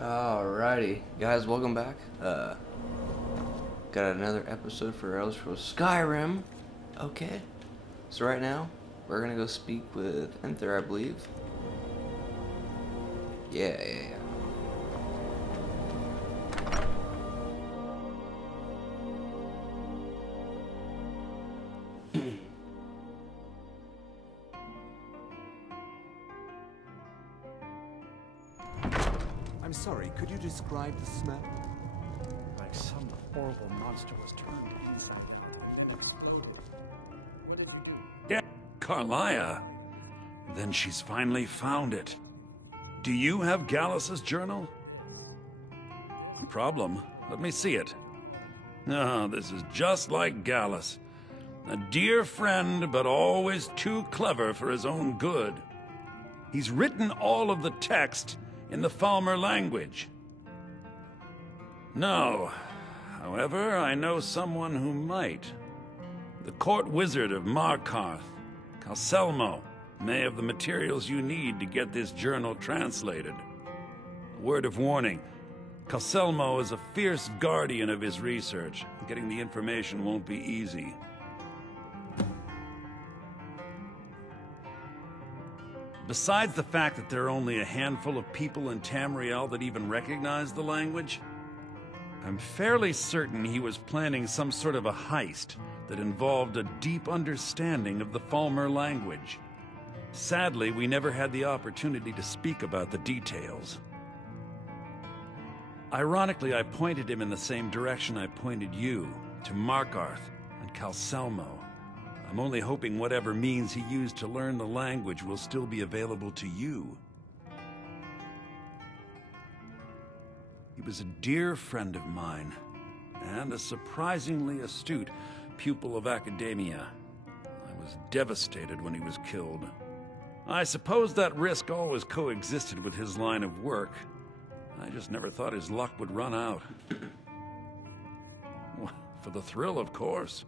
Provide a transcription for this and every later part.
Alrighty, guys, welcome back. Got another episode for Elder Scrolls Skyrim. Okay, so right now we're gonna go speak with Enter, I believe. Yeah. I'm sorry, could you describe the smell? Like some horrible monster was turned inside. Yeah, Carlia. Then she's finally found it. Do you have Gallus's journal? No problem. Let me see it. Ah, this is just like Gallus. A dear friend, but always too clever for his own good. He's written all of the text in the Falmer language. No. However, I know someone who might. The court wizard of Markarth, Calselmo, may have the materials you need to get this journal translated. A word of warning, Calselmo is a fierce guardian of his research. Getting the information won't be easy. Besides the fact that there are only a handful of people in Tamriel that even recognize the language, I'm fairly certain he was planning some sort of a heist that involved a deep understanding of the Falmer language. Sadly, we never had the opportunity to speak about the details. Ironically, I pointed him in the same direction I pointed you, to Markarth and Calselmo. I'm only hoping whatever means he used to learn the language will still be available to you. He was a dear friend of mine, and a surprisingly astute pupil of academia. I was devastated when he was killed. I suppose that risk always coexisted with his line of work. I just never thought his luck would run out. For the thrill, of course.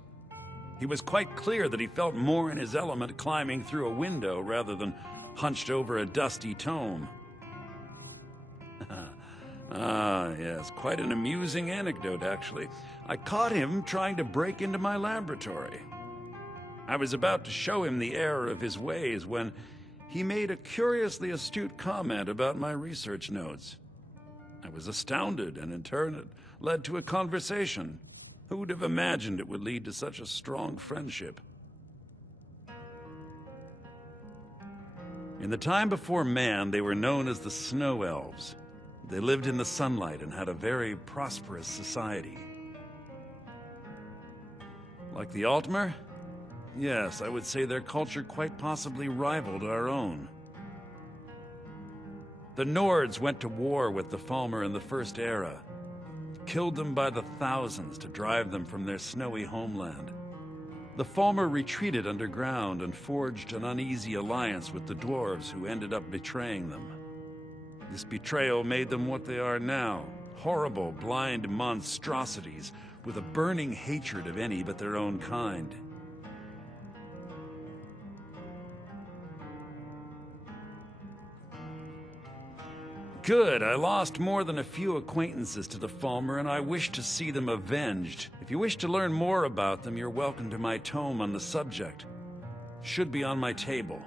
He was quite clear that he felt more in his element climbing through a window rather than hunched over a dusty tome. Yes, quite an amusing anecdote, actually. I caught him trying to break into my laboratory. I was about to show him the error of his ways when he made a curiously astute comment about my research notes. I was astounded, and in turn it led to a conversation. Who would have imagined it would lead to such a strong friendship? In the time before man, they were known as the Snow Elves. They lived in the sunlight and had a very prosperous society. Like the Altmer? Yes, I would say their culture quite possibly rivaled our own. The Nords went to war with the Falmer in the First Era. Killed them by the thousands to drive them from their snowy homeland. The Falmer retreated underground and forged an uneasy alliance with the dwarves who ended up betraying them. This betrayal made them what they are now, horrible, blind monstrosities with a burning hatred of any but their own kind. Good, I lost more than a few acquaintances to the Falmer, and I wish to see them avenged. If you wish to learn more about them, you're welcome to my tome on the subject. Should be on my table.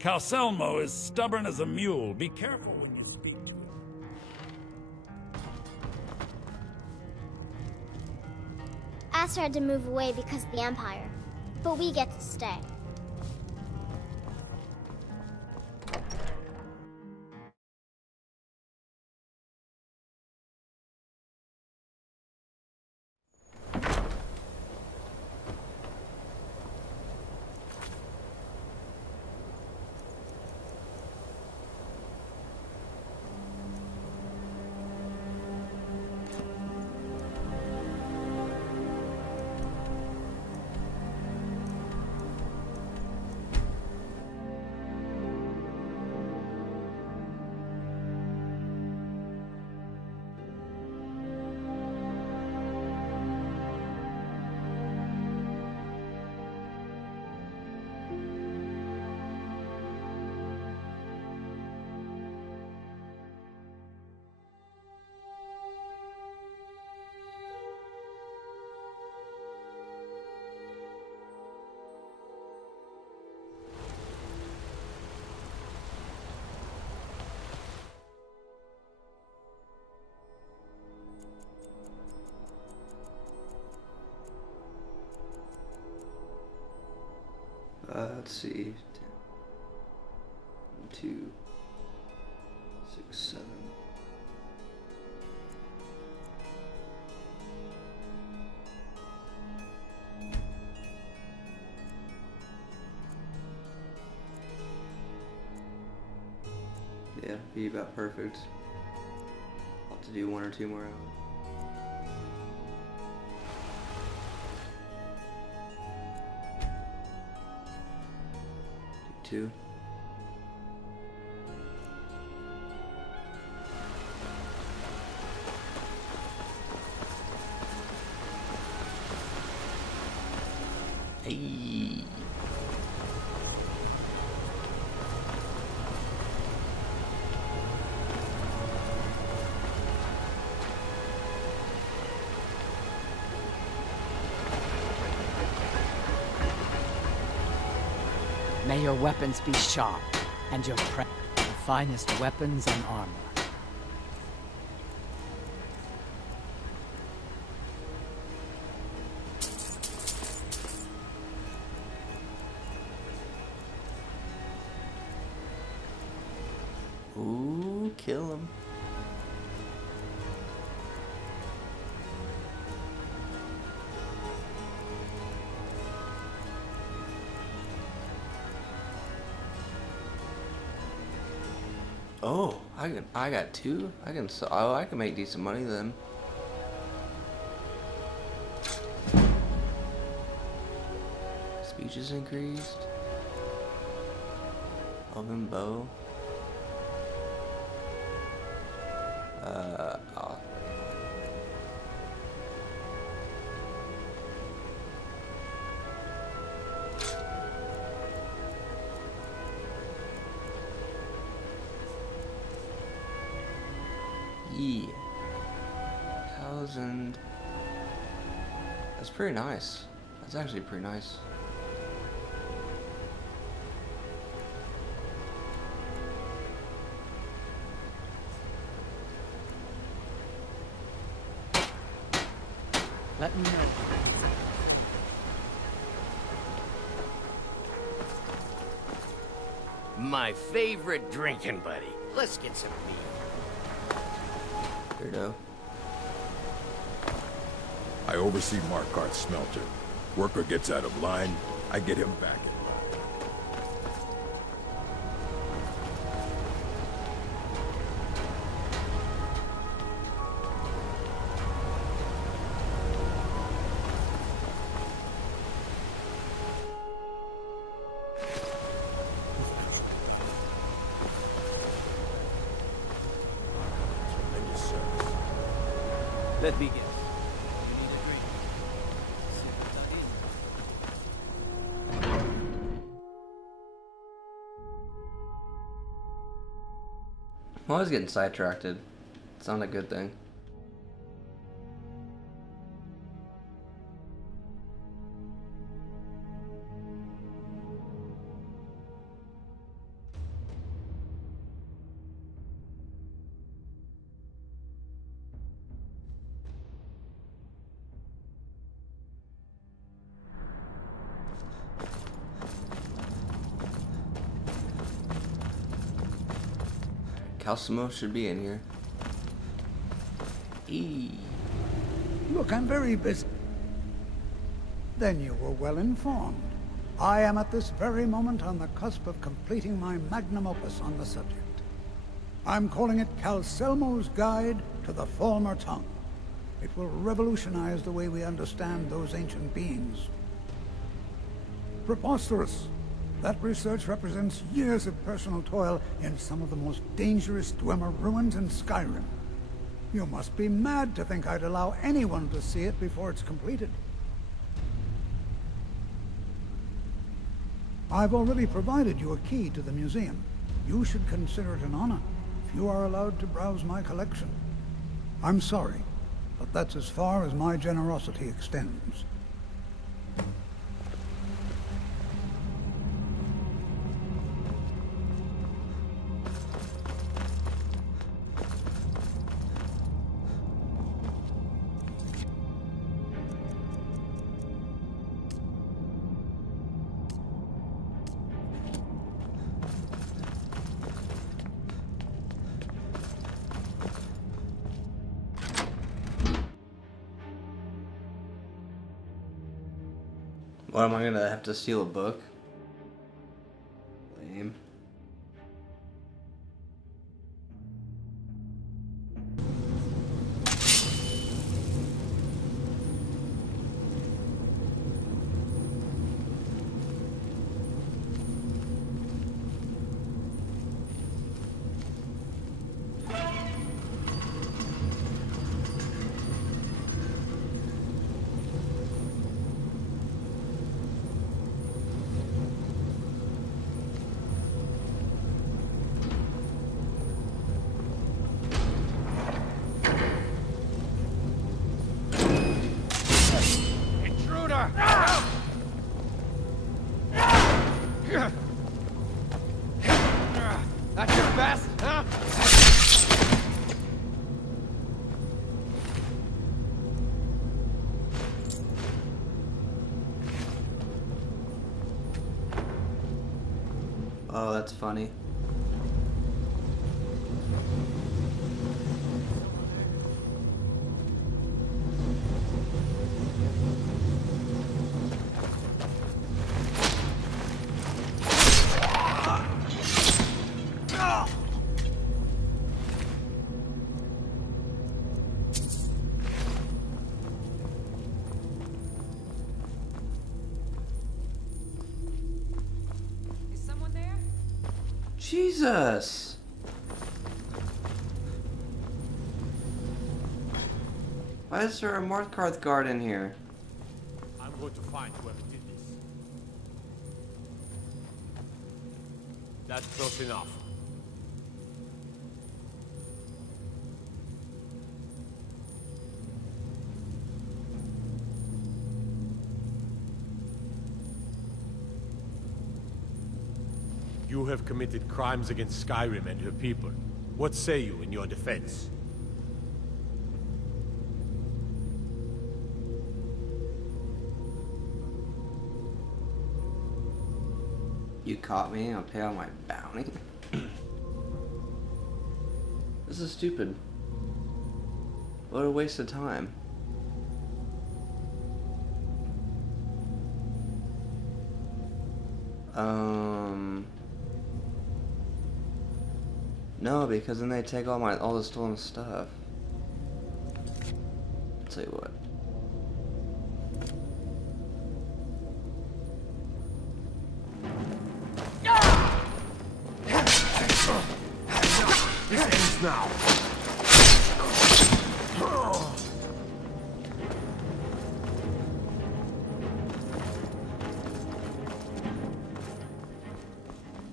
Calselmo is stubborn as a mule. Be careful when you speak to him. Aster had to move away because of the Empire, but we get to stay. Let's see. 10, 2, 6, 7. Yeah, be about perfect. I'll have to do 1 or 2 more hours. Do 2. Hey. May your weapons be sharp, and your the finest weapons and armor. Ooh, kill him. Oh, I got 2. I can make decent money then. Speech is increased. Elven bow. Oh. Yeah. 1,000. That's pretty nice. That's actually pretty nice. Let me know. My favorite drinking buddy. Let's get some beer. Weirdo. I oversee Markarth's smelter. Worker gets out of line, I get him back. Tremendous service. Let me guess. You need a drink. See what's in. I'm always getting sidetracked. It's not a good thing. Calcimo should be in here. Look, I'm very busy. Then you were well informed. I am at this very moment on the cusp of completing my magnum opus on the subject. I'm calling it Calcelmo's Guide to the Former Tongue. It will revolutionize the way we understand those ancient beings. Preposterous! That research represents years of personal toil in some of the most dangerous Dwemer ruins in Skyrim. You must be mad to think I'd allow anyone to see it before it's completed. I've already provided you a key to the museum. You should consider it an honor if you are allowed to browse my collection. I'm sorry, but that's as far as my generosity extends. What, am I gonna have to steal a book? Lame. That's your best, huh? Oh, that's funny. Jesus! Why is there a Markarth guard in here? I'm going to find whoever did this. That's close enough. You have committed crimes against Skyrim and her people. What say you in your defense? You caught me, I'll pay out my bounty. This is stupid. What a waste of time. No, because then they take all the stolen stuff. I'll tell you what. This ends now.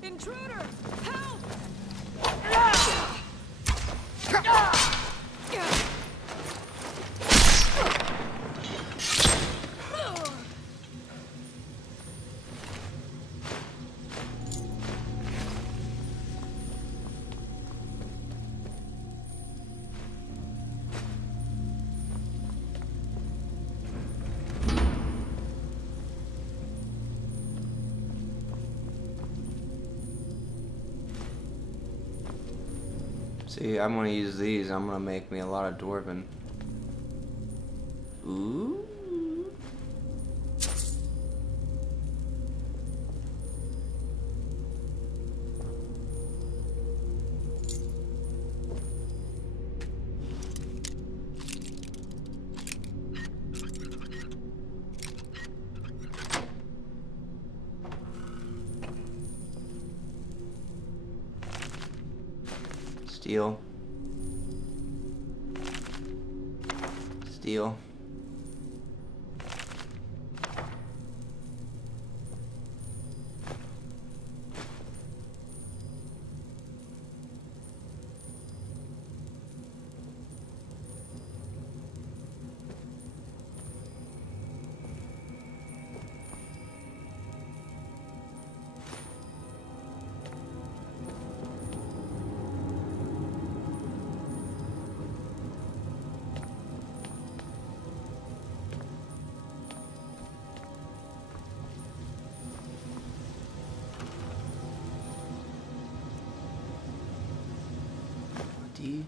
Intruder! Help! See, I'm gonna use these. I'm gonna make me a lot of dwarven. Ooh. Steel. Steel. D.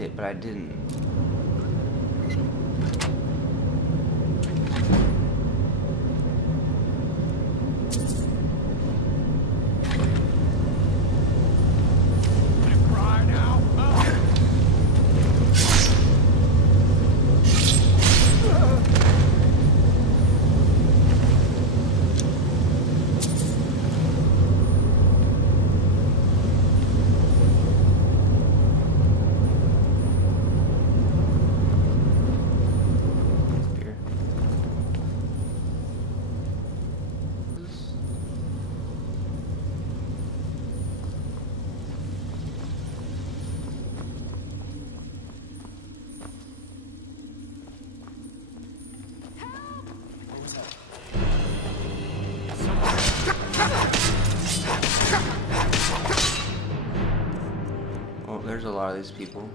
it, but I didn't. There's a lot of these people.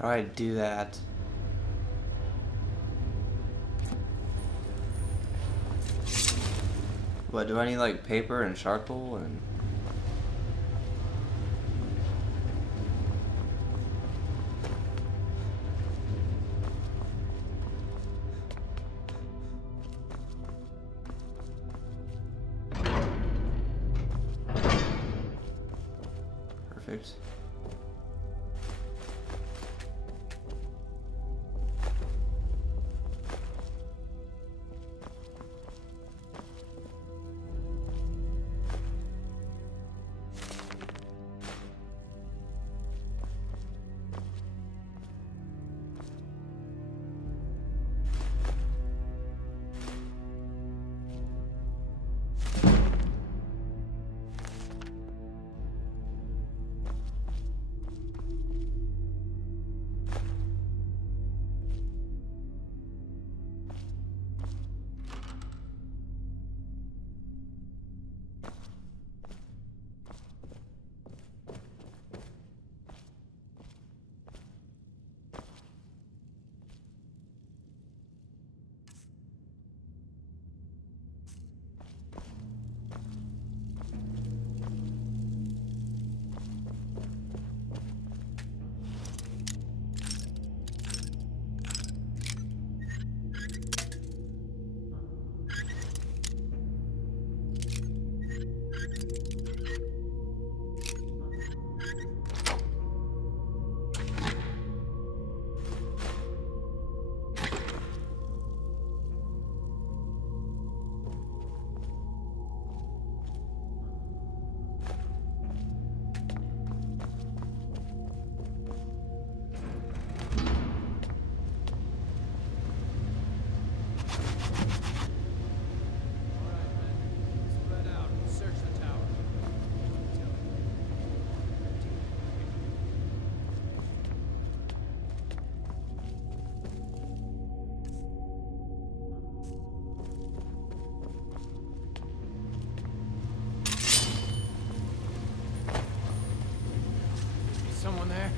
How do I do that? What, do I need like paper and charcoal and... Perfect. Someone there?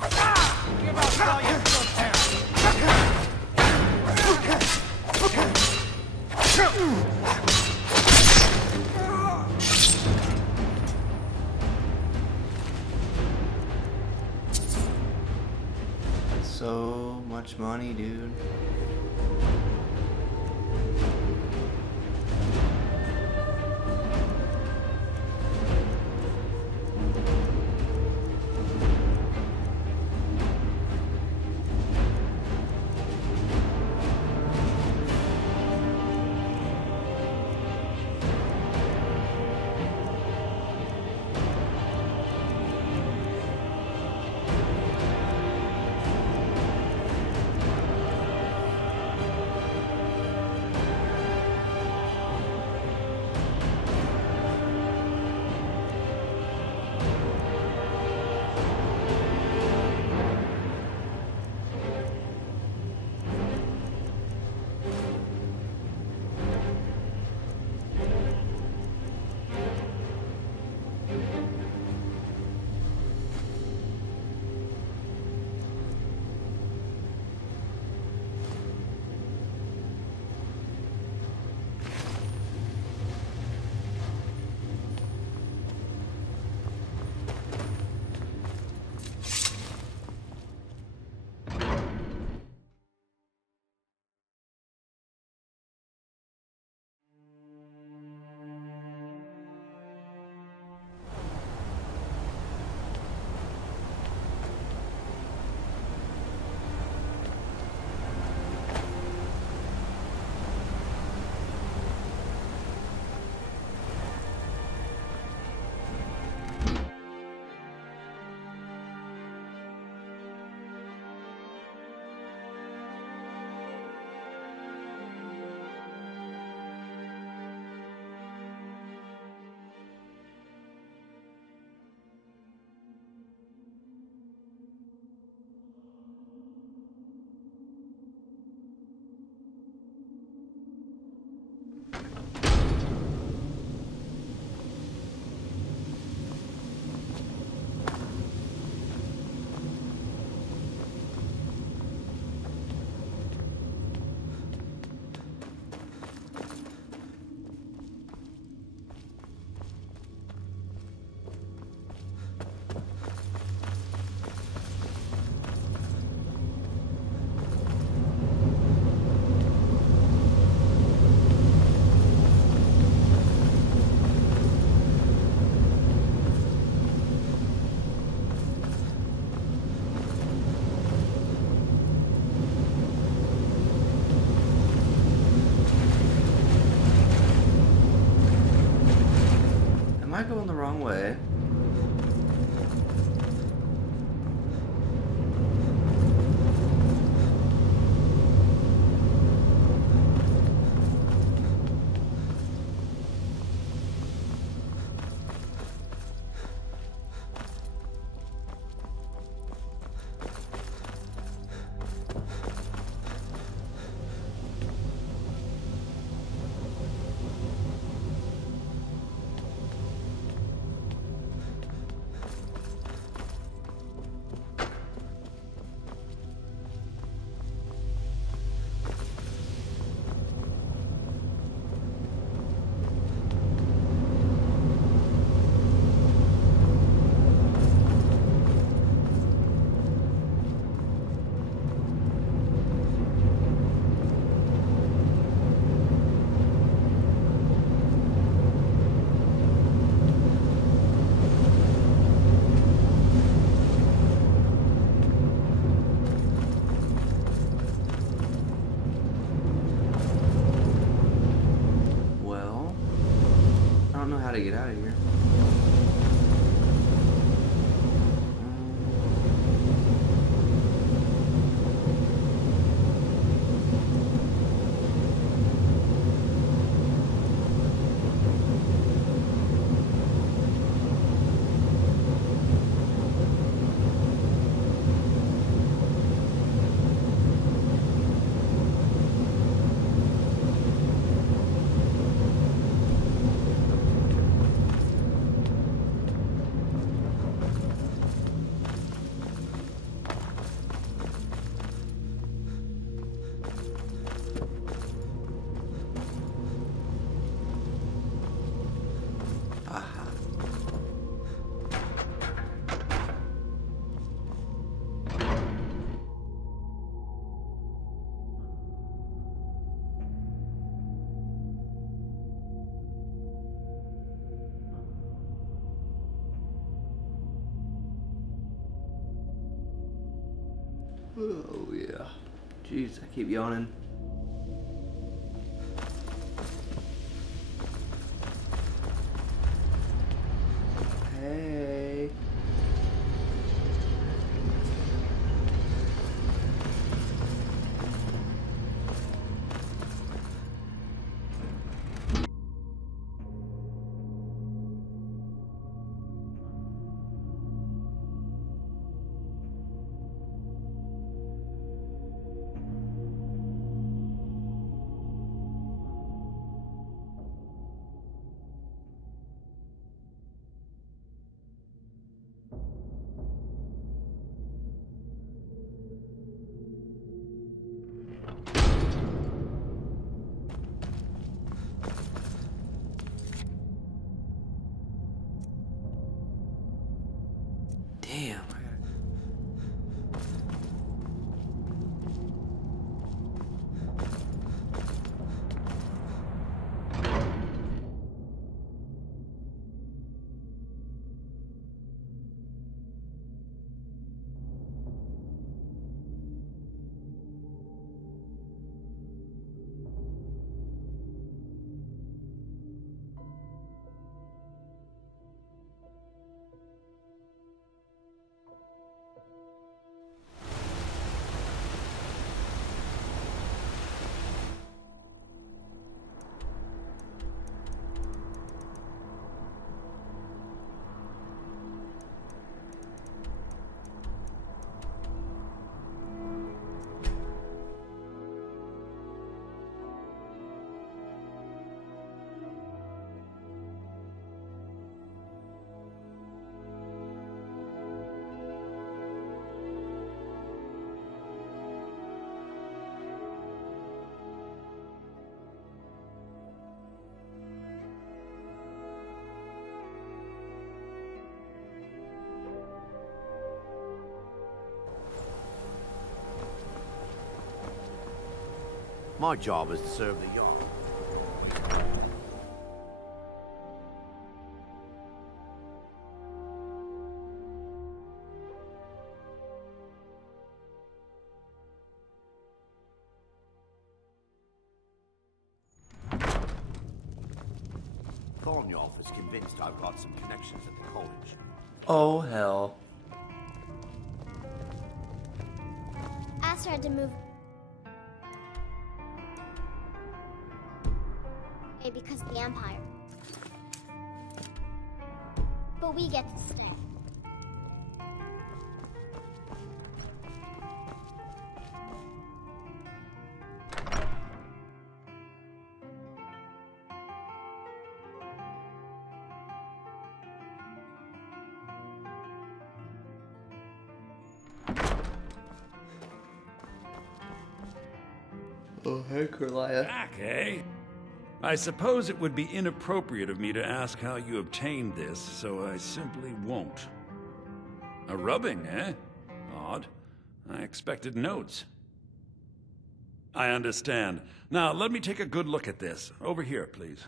Give up all your good hair! So much money, dude. I going the wrong way? How to get out of here. Oh yeah. Jeez, I keep yawning. Hey. Damn. My job is to serve the yacht. calling your office convinced I've got some connections at the college. Oh, hell. Aster had to move away because of the Empire. But we get to stay. Oh, hey, Carlia. Back, eh? I suppose it would be inappropriate of me to ask how you obtained this, so I simply won't. A rubbing, eh? Odd. I expected notes. I understand. Now, let me take a good look at this. Over here, please.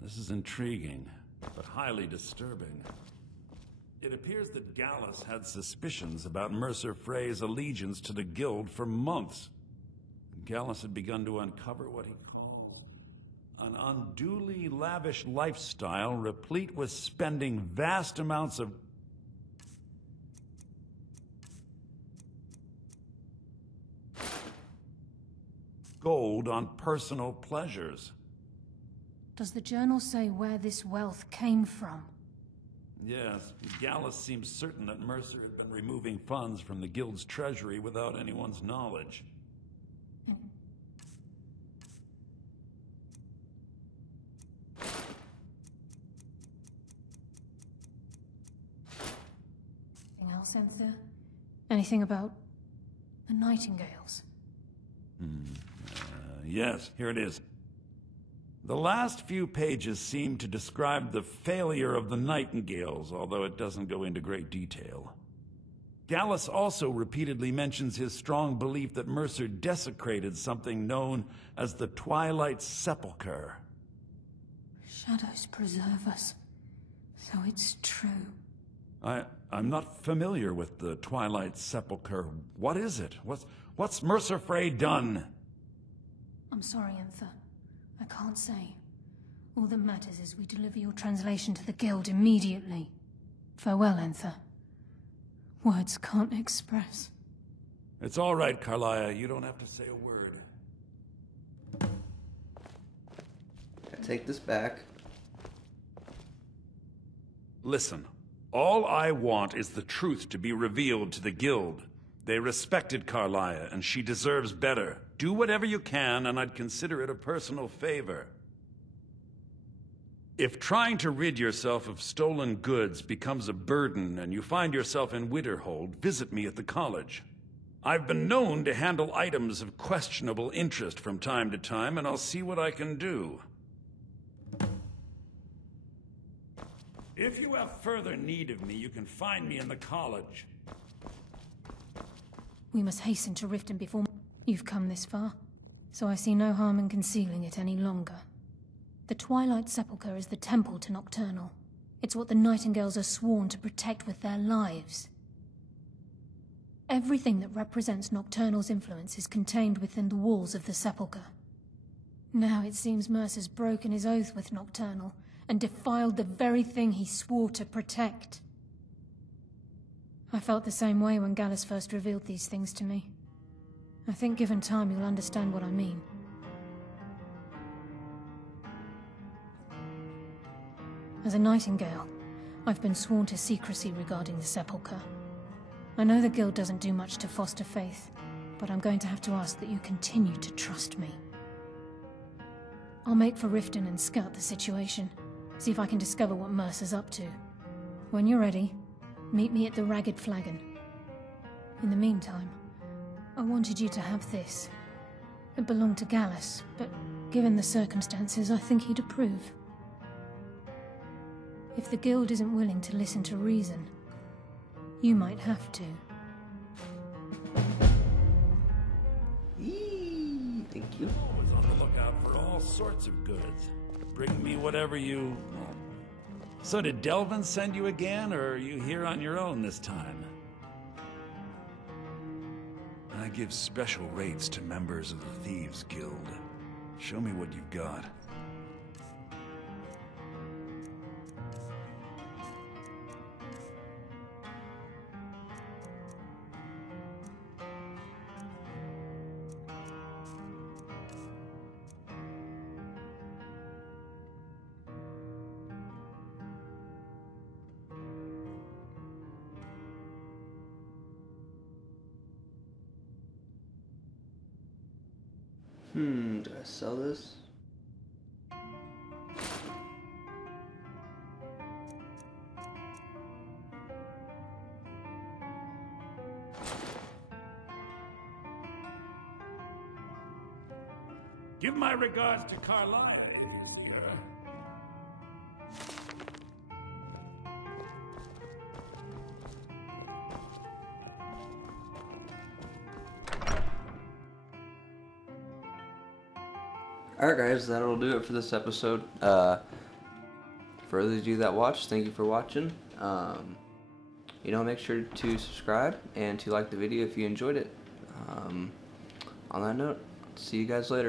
This is intriguing, but highly disturbing. It appears that Gallus had suspicions about Mercer Frey's allegiance to the Guild for months. Gallus had begun to uncover what he calls an unduly lavish lifestyle replete with spending vast amounts of gold on personal pleasures. Does the journal say where this wealth came from? Yes, Gallus seems certain that Mercer had been removing funds from the Guild's treasury without anyone's knowledge. Anything else, Enthir? Anything about the Nightingales? Yes, here it is. The last few pages seem to describe the failure of the Nightingales, although it doesn't go into great detail. Gallus also repeatedly mentions his strong belief that Mercer desecrated something known as the Twilight Sepulchre. Shadows preserve us, so it's true. I'm not familiar with the Twilight Sepulchre. What is it? What's Mercer Frey done? I'm sorry, Enthir. I can't say. All that matters is we deliver your translation to the Guild immediately. Farewell, Enthir. Words can't express. It's all right, Carlia. You don't have to say a word. I take this back. Listen, all I want is the truth to be revealed to the Guild. They respected Carlia, and she deserves better. Do whatever you can, and I'd consider it a personal favor. If trying to rid yourself of stolen goods becomes a burden and you find yourself in Winterhold, visit me at the college. I've been known to handle items of questionable interest from time to time, and I'll see what I can do. If you have further need of me, you can find me in the college. We must hasten to Riften before you've come this far, so I see no harm in concealing it any longer. The Twilight Sepulchre is the temple to Nocturnal. It's what the Nightingales are sworn to protect with their lives. Everything that represents Nocturnal's influence is contained within the walls of the Sepulchre. Now it seems Mercer's broken his oath with Nocturnal and defiled the very thing he swore to protect. I felt the same way when Gallus first revealed these things to me. I think given time you'll understand what I mean. As a Nightingale, I've been sworn to secrecy regarding the Sepulchre. I know the Guild doesn't do much to foster faith, but I'm going to have to ask that you continue to trust me. I'll make for Riften and scout the situation, see if I can discover what Mercer's up to. When you're ready, meet me at the Ragged Flagon. In the meantime, I wanted you to have this. It belonged to Gallus, but given the circumstances, I think he'd approve. If the Guild isn't willing to listen to reason, you might have to. Thank you. Always on the lookout for all sorts of goods. Bring me whatever you... So did Delvin send you again, or are you here on your own this time? I give special rates to members of the Thieves Guild. Show me what you've got. Do I sell this? Give my regards to Carlisle, dear. Alright guys, that'll do it for this episode. For those of you that watched, thank you for watching. Make sure to subscribe and to like the video if you enjoyed it. On that note, see you guys later.